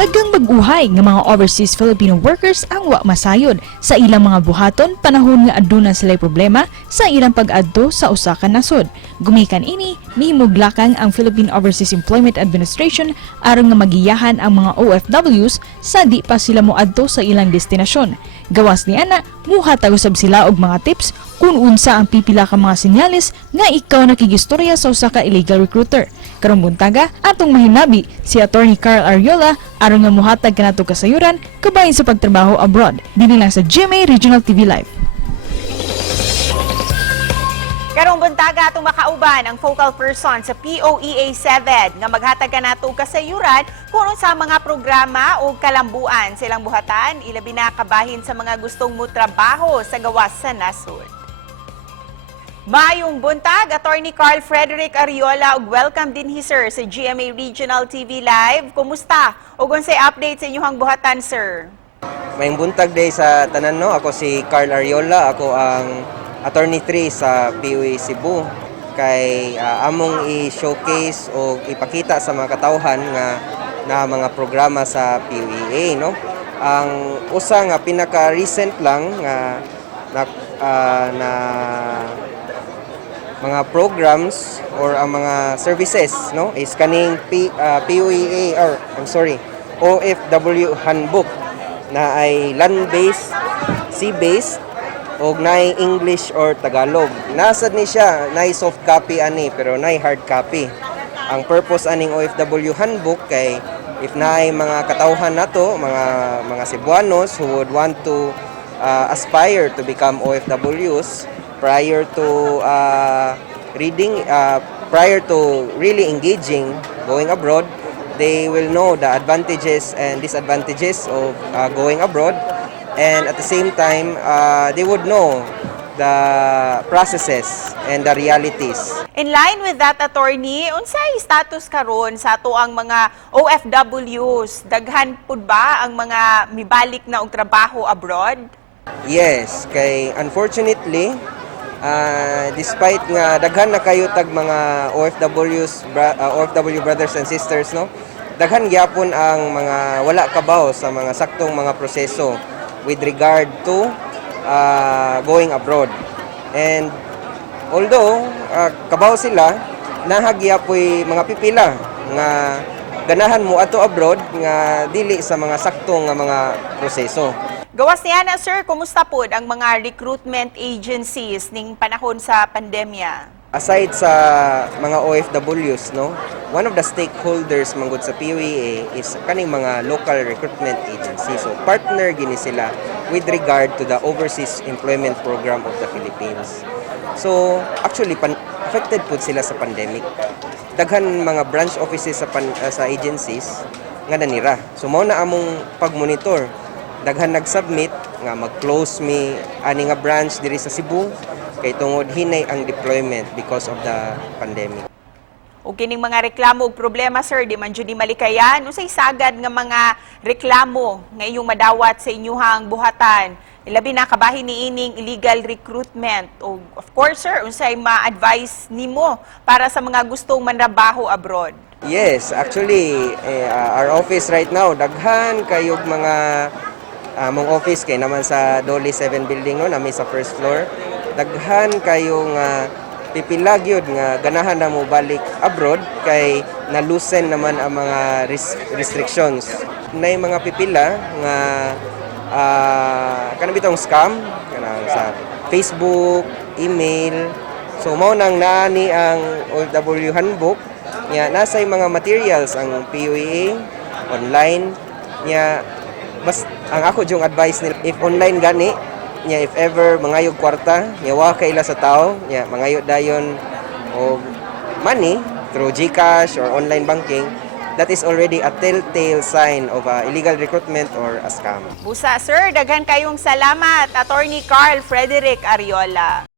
Dagang mag-uhay nga mga overseas Filipino workers ang wa masayod sa ilang mga buhaton panahon nga aduna sila problema sa ilang pag-adto sa usa ka nasod. Gumikan ini, mihimuglakan ang Philippine Overseas Employment Administration aron nga magiyahan ang mga OFWs sa di pa sila moadto sa ilang destinasyon. Gawas ni ana, muhatag usab sila og mga tips kung unsa ang pipila ka mga senyales nga ikaw nakigistorya sa usa ka illegal recruiter. Karong buntaga, atong mahinabi si Attorney Carl Ariola aron nga muhatag kanato kasayuran kabahin sa pagtrabaho abroad. Dili lang sa GMA Regional TV Live. Karong buntaga atong makauban ang focal person sa POEA 7 nga maghatag kanato kasayuran kung sa mga programa o kalambuan sa ilang buhatan, ilabi na kabahin sa mga gustong mutrabaho sa gawas sa nasod. Mayong buntag, Attorney Carl Frederick Ariola, ug welcome din sir sa GMA Regional TV Live. Kumusta? Ug unsay update sa inyong buhatan, sir? Mayong buntag day sa tanan, no? Ako si Carl Ariola, ako ang Attorney 3 sa POEA Cebu. Kay among i-showcase o ipakita sa mga katawhan nga na mga programa sa POEA, no? Ang usa nga pinaka-recent lang nga na mga programs or ang mga services, no, is kaning POEA or OFW handbook na ay land-based, sea-based o na English or Tagalog. Nasad ni siya, na soft copy ani pero na hard copy. Ang purpose aning OFW handbook kay if na mga katawhan nato, mga Cebuanos who would want to aspire to become OFWs prior to prior to really engaging going abroad, they will know the advantages and disadvantages of going abroad, and at the same time they would know the processes and the realities. In line with that, attorney, unsay status karon sa ato ang mga OFWs? Daghan pud ba ang mga mibalik na og trabaho abroad? Yes, kay unfortunately, despite nga daghan na kayo tag mga OFW brothers and sisters, no, daghan gyapon ang mga wala kabaw sa mga saktong mga proseso with regard to going abroad. And although kabaw sila, nahagyapoy mga pipila nga ganahan mo ato abroad nga dili sa mga saktong nga mga proseso. Gawas niya na, sir, kumusta po ang mga recruitment agencies ning panahon sa pandemya? Aside sa mga OFWs, no, one of the stakeholders manggod sa POEA is kaning mga local recruitment agency. So partner gini sila with regard to the Overseas Employment Program of the Philippines. So actually affected po sila sa pandemic. Daghan mga branch offices sa agencies nga nanira. So mao na among pagmonitor. Daghan nag-submit nga mag-close mi ani nga branch diri sa Cebu kay tungod hinay ang deployment because of the pandemic. O kining mga reklamo ug problema, sir, di man jud ni malikayan, unsay sagad nga mga reklamo nga iyong madawat sa inyuhang buhatan? Ilabi na kabahin ni ining illegal recruitment. O of course, sir, unsay ma-advise nimo para sa mga gustong manrabaho abroad? Yes, actually our office right now daghan kayog mga among office kay naman sa Dolly 7 building, no, nami sa first floor. Daghan kayong pipila gyud nga ganahan na mo balik abroad kay na-loosen naman ang mga restrictions. Nay mga pipila nga kanang bitong scam kanang sa Facebook, email. So mao nang naani ang OFW handbook nya nasay mga materials ang POEA online nya. Bas ang ako yung advice nila, if online gani nya, if ever mangayog kwarta nya wa kay ila sa tao nya mangayod dayon og money through GCash or online banking, that is already a telltale sign of illegal recruitment or a scam. Busa, sir, daghan kayong salamat, Attorney Carl Frederick Ariola.